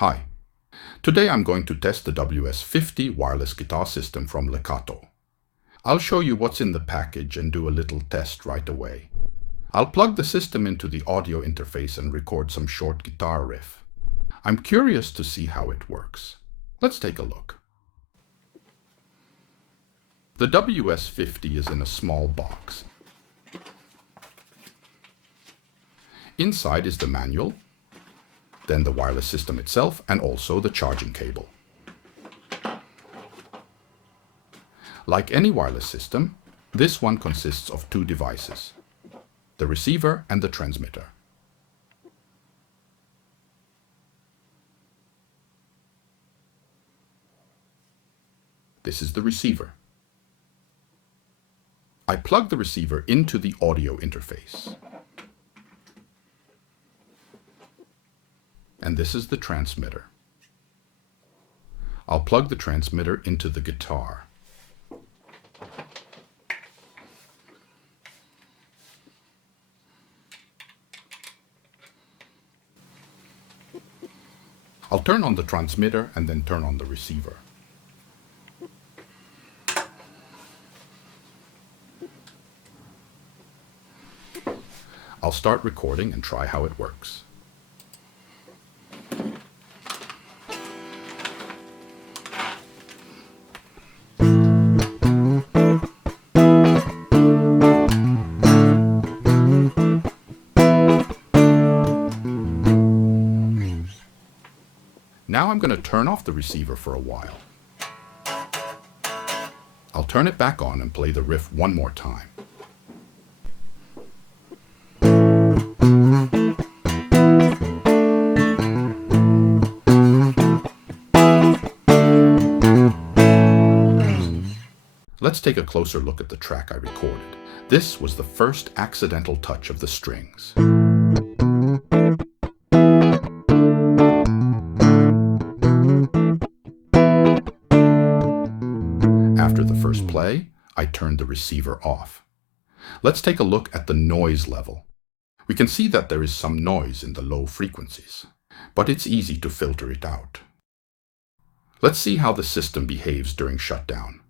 Hi. Today I'm going to test the WS50 wireless guitar system from Lekato. I'll show you what's in the package and do a little test right away. I'll plug the system into the audio interface and record some short guitar riff. I'm curious to see how it works. Let's take a look. The WS50 is in a small box. Inside is the manual, then the wireless system itself, and also the charging cable. Like any wireless system, this one consists of two devices, the receiver and the transmitter. This is the receiver. I plug the receiver into the audio interface. And this is the transmitter. I'll plug the transmitter into the guitar. I'll turn on the transmitter and then turn on the receiver. I'll start recording and try how it works. Now I'm going to turn off the receiver for a while. I'll turn it back on and play the riff one more time. Let's take a closer look at the track I recorded. This was the first accidental touch of the strings. After the first play, I turned the receiver off. Let's take a look at the noise level. We can see that there is some noise in the low frequencies, but it's easy to filter it out. Let's see how the system behaves during shutdown.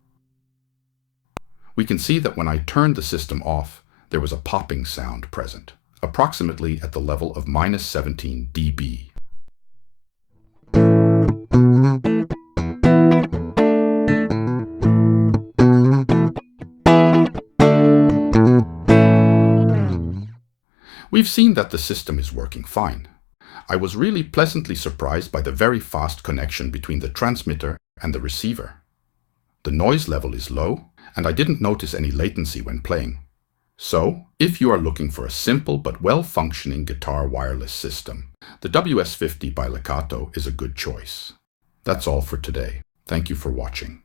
We can see that when I turned the system off, there was a popping sound present, approximately at the level of -17 dB. We've seen that the system is working fine. I was really pleasantly surprised by the very fast connection between the transmitter and the receiver. The noise level is low, and I didn't notice any latency when playing. So, if you are looking for a simple but well-functioning guitar wireless system, the WS50 by Lekato is a good choice. That's all for today. Thank you for watching.